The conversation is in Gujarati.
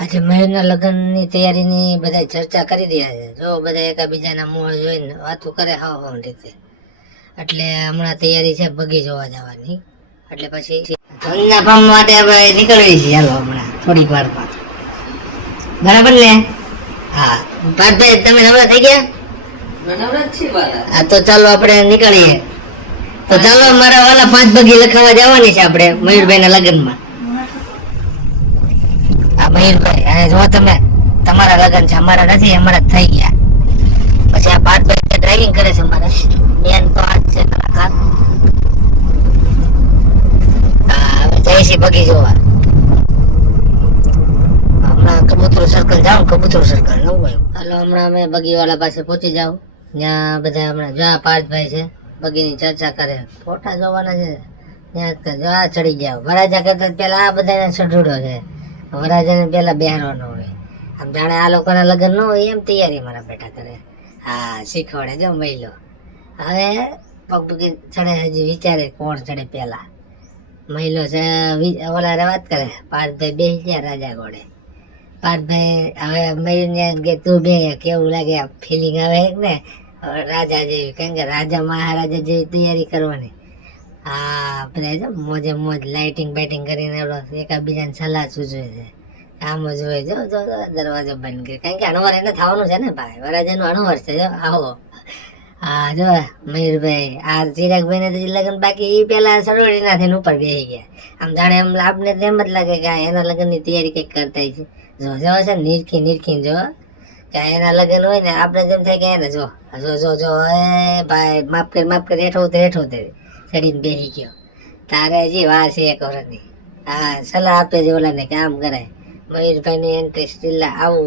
આજે મયુરના લગ્નની તૈયારીની બધા ચર્ચા કરી રહ્યા છે. જો બધા એકાબીજાના મોં જોઈને વાતો કરે હાવ હાવ રીતે. એટલે હમણાં તૈયારી છે બગી જોવા જવાની. એટલે પછી ધનના કામ માટે આપણે નીકળવી છીએ. ચાલો હમણાં થોડીક વારમાં બરાબર ને? હા. પાર્થભાઈ તમે નવરા થઈ ગયા? હા તો ચાલો આપણે નીકળીએ. તો ચાલો મારા વાલા પાંચ બગી લખાવા જવાની છે આપણે મયુરભાઈના લગ્નમાં. આ મયુરભાઈ અને જો તમે તમારા લગ્ન છે, અમારા નથી, અમારા થઈ ગયા. પછી આ પાર્થભાઈ ડ્રાઇવિંગ કરે છે અમારે. બેન તો આજ છે કલાકાર હા શ્રી બગી જોવા. હમણાં કબૂતર સર્કલ જાઉં કબૂતર સર્કલ નવું આવ્યું. હાલો, હમણાં અમે બગી વાળા પાસે પહોંચી જાઉં ત્યાં બધા હમણાં જો આ પાર્થભાઈ છે, બગીની ચર્ચા કરે. ફોટા જોવાના છે. ત્યાં જો આ ચડી ગયા. વરાજા કરતા પેલા આ બધાને સઢુડો છે. વરાજાને પેલા બેહરવાનો હોય. આમ જાણે આ લોકોના લગ્ન ન હોય એમ તૈયારી મારા બેટા કરે. હા, શીખવાડે જો મહિલો. હવે પગ પગી ચડે, હજી વિચારે કોણ ચડે પહેલાં. મહિલો છે ઓલા વાત કરે, પાર્થભાઈ બે ગયા રાજા ઘોડે પાર્થભાઈ, હવે મહિલને કે તું બે કેવું લાગે? ફિલિંગ આવે ને? રાજા જેવી કારણ કે રાજા મહારાજા જેવી તૈયારી કરવાની. બધા જો મોજે મોજ લાઇટિંગ બાઇટિંગ કરીને એકાબીજાને સલાહ સૂચવે છે. આમ જ હોય, જો જો દરવાજો બંધ કરી કારણ કે અણવર એને થવાનું છે ને ભાઈ. વરાજાનું અણવર છે, જો, આવો. હા, જો મયુરભાઈ આ ચિરાગભાઈ ને લગ્ન બાકી એ પેલા થઈને ઉપર બેસી ગયા. આમ જાણે એમ આપને તો એમ જ લાગે કે આ એના લગ્નની તૈયારી કંઈક કરતા છે. જો જો છે ને નીરખી નીરખી જો. કે એના લગ્ન હોય ને આપણે જેમ થાય કે એને જો જો જો જો, એ ભાઈ, માફ કરી માફ કરી, હેઠો ઉતર હેઠો ઉતર. ચડીને બેસી ગયો. તારે હજી વાર છે એક વર્ષની હા, સલાહ આપે છે ઓલાને કે આમ કરાય. મયુરભાઈની એન્ટ્રી સ્ટીલ આવું